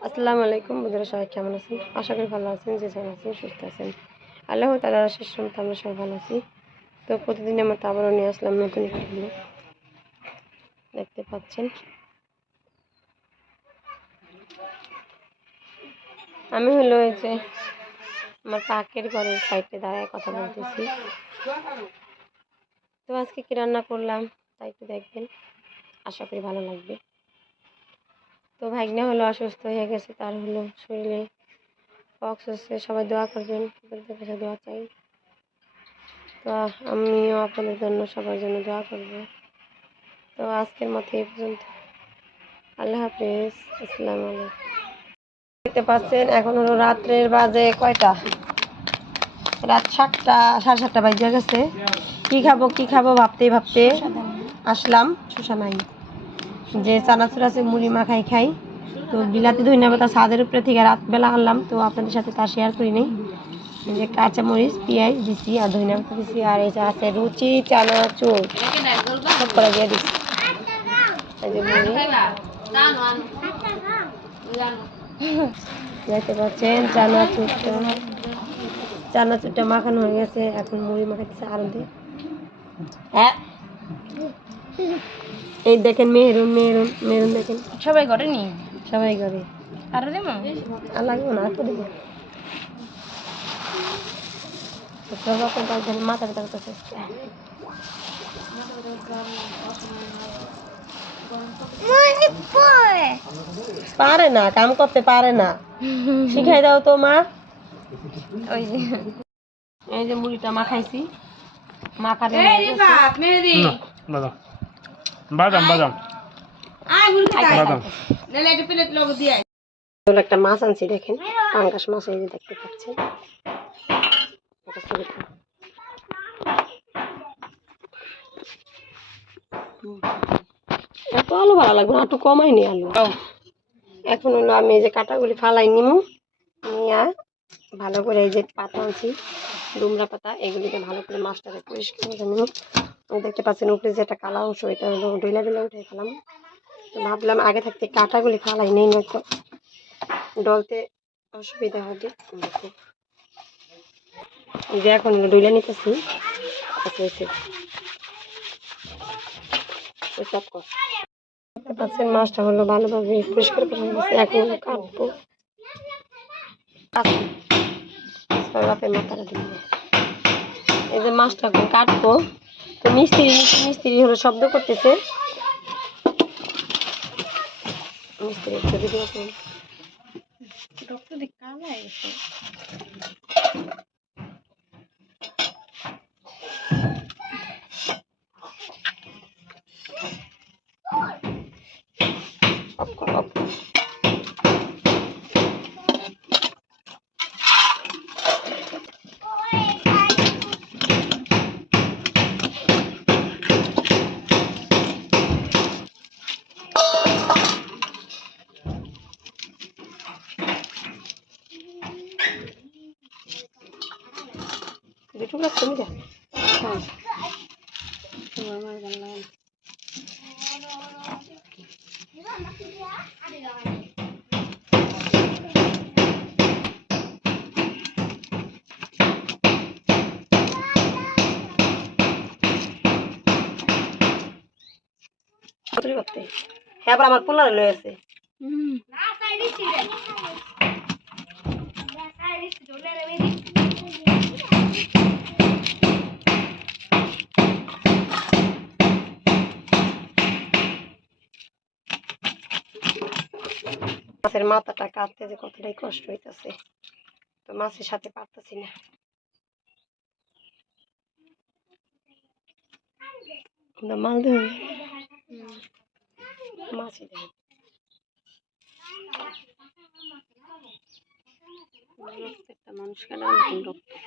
আসসালামু আলাইকুম বন্ধুরা, সবাই কেমন আছেন? আশা করি ভালো আছেন, যে যেমন আছেন সুস্থ আছেন। আল্লাহ তালার শেষ সময় আমরা সবাই ভালো আছি। তো প্রতিদিন আমার আবারও নিয়ে আসলাম নতুন ভিডিও দেখতে পাচ্ছেন? আমি হলো এই যে আমার পাকের ঘরের সাইডে দাঁড়ায় কথা বলতেছি। তো আজকে কি রান্না করলাম তাই একটু দেখবেন। আশা করি ভালো লাগবে। তো ভাগ্নে হলো অসুস্থ হয়ে গেছে, তার হলো শরীরে পক্স হচ্ছে সবাই দোয়া করবেন, আপনাদের কাছে দোয়া চাই। তো আমিও আপনাদের জন্য সবার জন্য দোয়া করব। তো আজকের মতো এই পর্যন্ত। আল্লাহ হাফিজ, আসসালামু আলাইকুম। দেখতে পাচ্ছেন, এখন হলো রাত্রের বাজে কয়টা? রাত সাতটা, সাড়ে সাতটা বাজে গেছে। কি খাব কি খাব ভাবতে ভাবতে আসলাম। শোষা যে চানাচুর আছে, মুড়ি মাখাই খাই। তো বিলাতি ধনিয়া পাতা ছাদের উপরে থেকে রাতবেলা আনলাম, তো আপনাদের সাথে তা শেয়ার করি নাই। যে কাঁচা মরিচ পেঁয়াজ, দিছি আর ধনিয়া পাতা দিছি, আর এই আছে রুচি চানাচুর। সব করে দিয়ে দিছি। এই যে মুড়ি। দেখতে পাচ্ছেন, চানাচুরটা। চানাচুরটা মাখানো হয়ে গেছে, এখন মুড়ি আরও দিয়ে হ্যাঁ। এই দেখেন মেহরুন মেহরুন মেহরুন দেখেন। সবাই ঘরে নি? সবাই করে আর দেবো? আর লাগবে না আর তো দেবো। সর্বক্ষণ তার জন্য মাথা ব্যথা করতেছে পারে না কাম করতে পারে না। শিখাই দাও তো মা। ওই যে। এই যে মুড়িটা মাখাইছি মাখাতে মেহেদি। বাদাম বাদাম। একটা প্লেট লগ দিয়ে হলো একটা মাছ আনছি দেখেন। পাঙ্গাস মাছ এই যে দেখতে পাচ্ছেন। এত আলু ভালো লাগবে না একটু কমাই নি আলু। এখন হলো আমি এই যে কাটাগুলি ফালাই নিমু। নিয়ে ভালো করে এই যে পাতা আনছি ডুমরা পাতা এগুলিকে ভালো করে মাছটাকে পরিষ্কার করে নিমু। এই দেখতে পাচ্ছেন উপরে যে একটা কালা অংশ, এটা হলো ডইলা ডইলা উঠে ফেলাম। তো ভাবলাম আগে থাকতে কাটাগুলি ফালাই নেই, নয়তো ডলতে অসুবিধা হবে। যে এখন ডইলা নিতেছি। আচ্ছা সব কর পাচ্ছেন মাছটা হলো ভালোভাবে পরিষ্কার করা গেছে, এখন কাটবো। কাটবো সরবাপের মাথাটা দিবে এই যে মাছটা কাটবো। তো মিস্ত্রি মিস্ত্রি হলো শব্দ করতেছে। মিস্ত্রি একটু ভিডিও করুন। ডক্টর দেখ কালা এসে অফ কর অফ কর। গ্লাস কমে যা হ্যাঁ আমার ভালো লাগে করতে হ্যাঁ আবার আমার পোলারে লয়ে আছে মাছের মাথাটা কাটতে যে কতটাই কষ্ট হইতাছে। তো মাছের সাথে পারতেছি না। আমরা মাছ মাছই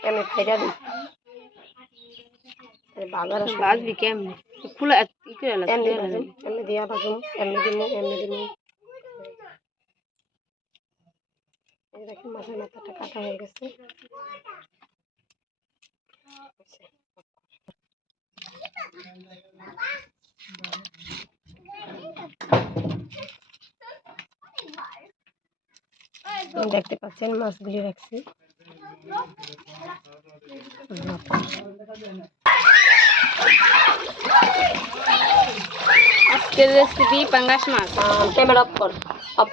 কেন এমনি বাজবি কেমনে? খোলা দিয়া ভাজুম এমনি দিমু এমনি দিমু এই দেখেন মাছের মাথাটা কাটা হয়ে গেছে। দেখতে পাচ্ছেন মাছগুলি রাখছি। আজকের রেসিপি পাঙ্গাস মাছ। ক্যামেরা অফ কর। অফ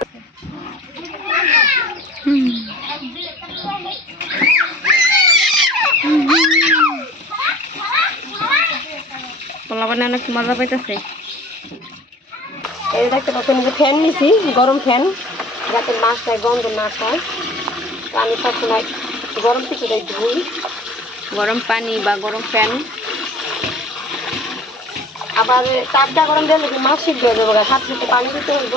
পোলা অনেক মজা পাইতেছে। এই যে দেখতে পাচ্ছেন যে ফ্যান নিছি গরম ফ্যান যাতে মাছটায় গন্ধ না খায়। তো আমি সবসময় গরম কিছুটাই ধুই। গরম পানি বা গরম ফ্যান আবার টাটকা গরম দিলে মাছ সিদ্ধ হয়ে যাবে সাথে সাথে পানি দিতে হইব।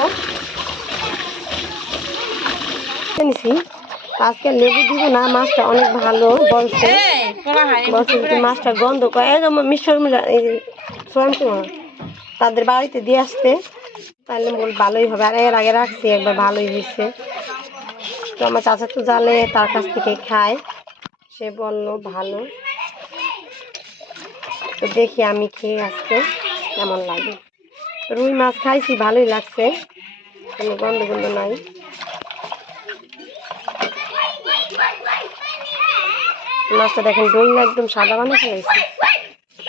নিছি আজকে লেবু দিব না মাছটা অনেক ভালো বলছে বলছে মাছটা গন্ধ করে এই তাদের বাড়িতে দিয়ে আসতে, তাহলে বল ভালোই হবে। আর এর আগে রাখছি, একবার ভালোই হয়েছে। তো আমার চাচা তো জালে তার কাছ থেকে খায়। সে বলল, ভালো। তো দেখি আমি খেয়ে আসতে কেমন লাগে। রুই মাছ খাইছি, ভালোই লাগছে। কোনো গন্ধ নাই। মাছটা দেখেন দইলা একদম সাদা বানা ফেলেছি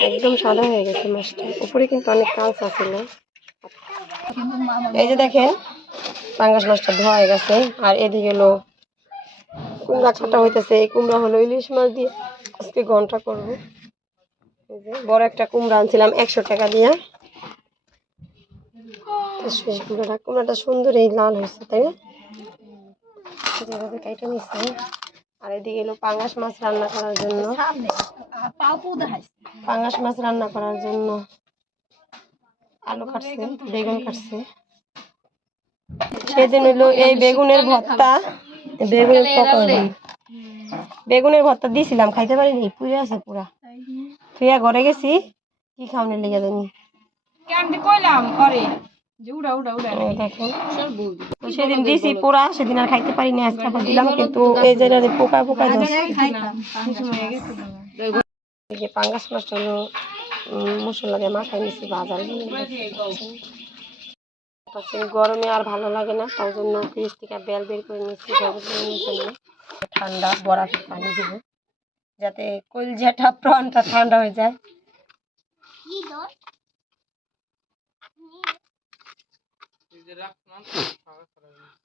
একদম সাদা হয়ে গেছে মাছটা। উপরে কিন্তু অনেক কাঁচা ছিল এই যে দেখেন, পাঙ্গাস মাছটা ধোয়া হয়ে গেছে। আর এদিকে হলো কুমড়া ছাটা হইতেছে। এই কুমড়া হলো ইলিশ মাছ দিয়ে আজকে ঘণ্টা করব। বড় একটা কুমড়া আনছিলাম একশো টাকা দিয়ে। কুমড়াটা কুমড়াটা সুন্দর এই লাল হয়েছে, তাই না? যেভাবে কাইটা নিচ্ছে। আর এদিকে এলো পাঙ্গাস মাছ রান্না করার জন্য। পাঙ্গাস মাছ রান্না করার জন্য। আলু কাটছে বেগুন কাটছে। সেদিন হলো এই বেগুনের ভর্তা। বেগুনের পকোড়া। বেগুনের ভর্তা দিয়েছিলাম খাইতে পারিনি পুড়ে আছে পুরা। থুইয়া ঘরে গেছি কি খাওয়ানোর লেগে জানি। কেমন কইলাম করে তো সেদিন পোড়া সেদিন আর খাইতে পারিনি আজকে আবার দিলাম কিন্তু এই যে পোকা পোকা ধরছে। এই যে পাঙ্গাস মাছটা হলো মশলা দিয়ে মাখাই নিছি বাজার পাচ্ছেন গরমে আর ভালো লাগে না তার জন্য ফ্রিজ থেকে বেল বের করে নিচ্ছি ঠান্ডা বরফের পানি দিব যাতে কলজাটা প্রাণটা ঠান্ডা হয়ে যায়।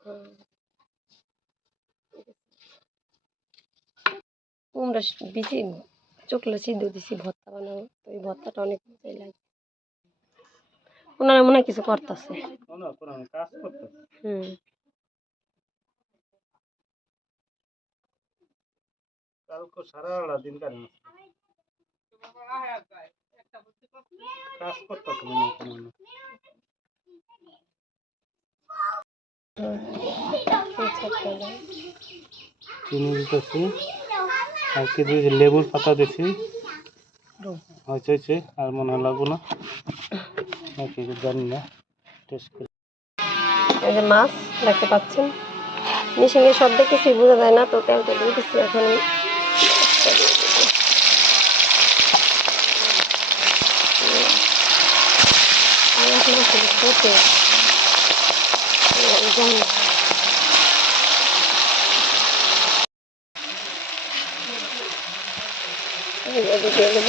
হুম। কুমড়া বেশি চোখলা সিদ্ধ দিছি ভর্তা বানাবো। তো এই ভর্তাটা অনেক মজাই লাগে। ওনারা মনে হয় কিছু করতেছে। হুম। কালকে সারা দিন কাজ করতেছে। চিনি দিতেছি। আর কি দিয়েছি লেবুর পাতা দিছি। হয়েছে আর মনে হয় লাগবো না। জানি না। টেস্ট মাছ, দেখতে পাচ্ছেন? মিশিংয়ের শব্দ কিছুই বোঝা যায় না, তো দিয়ে দিচ্ছি এখন এই এদিকে এলে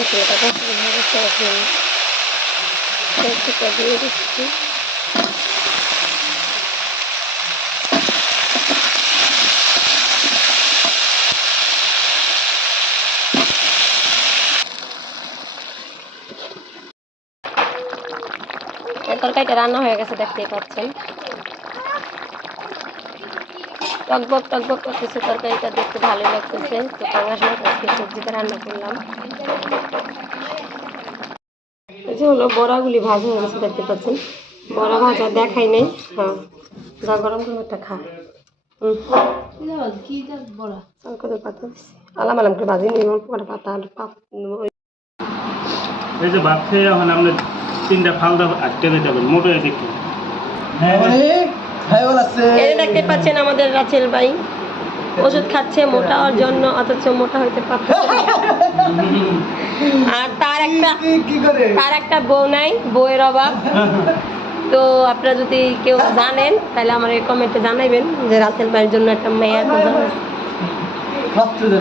তরকারিটা রান্না হয়ে গেছে দেখতেই পাচ্ছেন। টকবক টকবক করতেছে তরকারিটা দেখতে ভালো লাগতেছে। তো পাঙ্গাস মাছ আজকে সবজিটা রান্না করলাম। এই যে হলো বড়াগুলি ভাজা হয়ে গেছে দেখতে পাচ্ছেন। বড়া ভাজা দেখাই নেই। হ্যাঁ যা গরম করে একটা খা। আলাম আলাম করে ভাজি পাতা এই যে ভাত খেয়ে এখন আপনি তিনটা ফালদা আটকে দিতে হবে মোটো দেখি এই যে দেখতে পাচ্ছেন আমাদের রাচেল ভাই। ওষুধ খাচ্ছে মোটা হওয়ার জন্য অথচ মোটা হইতে পারছে আর তার একটা তার একটা বউ নাই বউয়ের অভাব। তো আপনারা যদি কেউ জানেন তাহলে আমার এই কমেন্টে জানাইবেন যে রাসেল ভাইয়ের জন্য একটা মেয়ে খোঁজা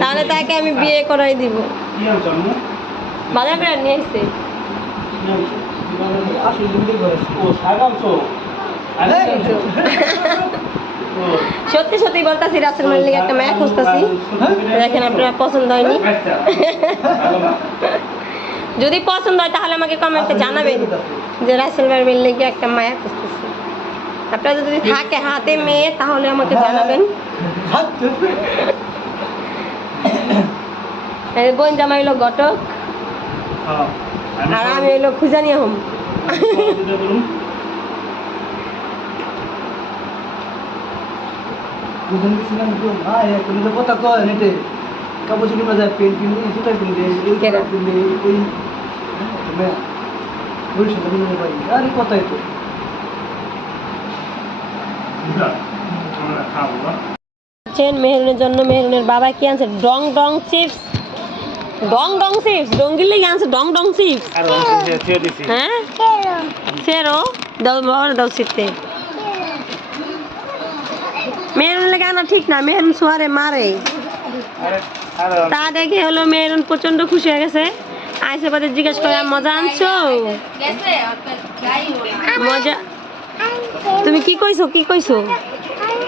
তাহলে তাকে আমি বিয়ে করাই দিব? বাজার করে নিয়ে আসছে সত্যি সত্যি বলতাছি রাসেল ভাইয়ের লিগে একটা মেয়ে খুঁজতেছি। দেখেন আপনারা পছন্দ হয়নি? যদি পছন্দ হয় তাহলে আমাকে কমেন্টে জানাবেন যে রাসেল ভাইয়ের লিগে একটা মায়া খুঁজতেছি। আপনাদের যদি থাকে হাতে মেয়ে তাহলে আমাকে জানাবেন। এই বোন জামাই হলো ঘটক। হ্যাঁ। আমি আর আমি হলো খুঁজানি হম। বুঝুন গেছিলাম তো হ্যাঁ এখন তো কথা কয় নেটে কাপড় চুপড় বাজার পেন কিনলে জুতা কিনলে এই কেনা। কিনলে ওই হ্যাঁ ভবিষ্যৎ কিনলে ভাই। আরে কথাই তো। মেহরুনের জন্য মেহরুনের বাবা কি আনছে? ডং ডং চিপস। ডং ডং চিপস ডঙ্গির লেগে আনছে ডং ডং চিপস। হ্যাঁ? ফেরো দাও। বাবার দাও শীতে মেহরুন লেগে আনা ঠিক না মেহরুন সোয়ারে মারে। তা দেখে হলো মেহরুন প্রচণ্ড খুশি হয়ে গেছে। আইসে পথে জিজ্ঞেস করে মজা আনছো? মজা তুমি কি কইছো কি কইছো?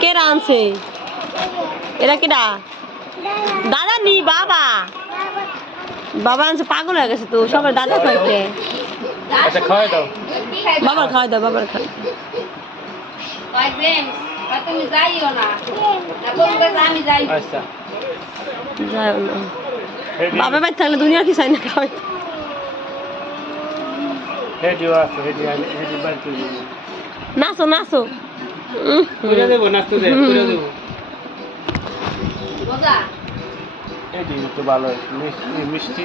কেরা আনছে? এরা কেডা? দাদা নি বাবা। বাবা আনছে পাগল হয়ে গেছে তো সবার দাদা খাইতে আচ্ছা, খাওয়াই দাও। বাবার খাওয়াই দাও বাবার খাওয়াই তুমি যাইও না আমি যাই আচ্ছা, যাও না বাবা বাড়ি থাকলে দুনিয়ার কি চাই না খাওয়াই। নাচো নাচো করে দেবো, নাচতে তো ভালো, মিষ্টি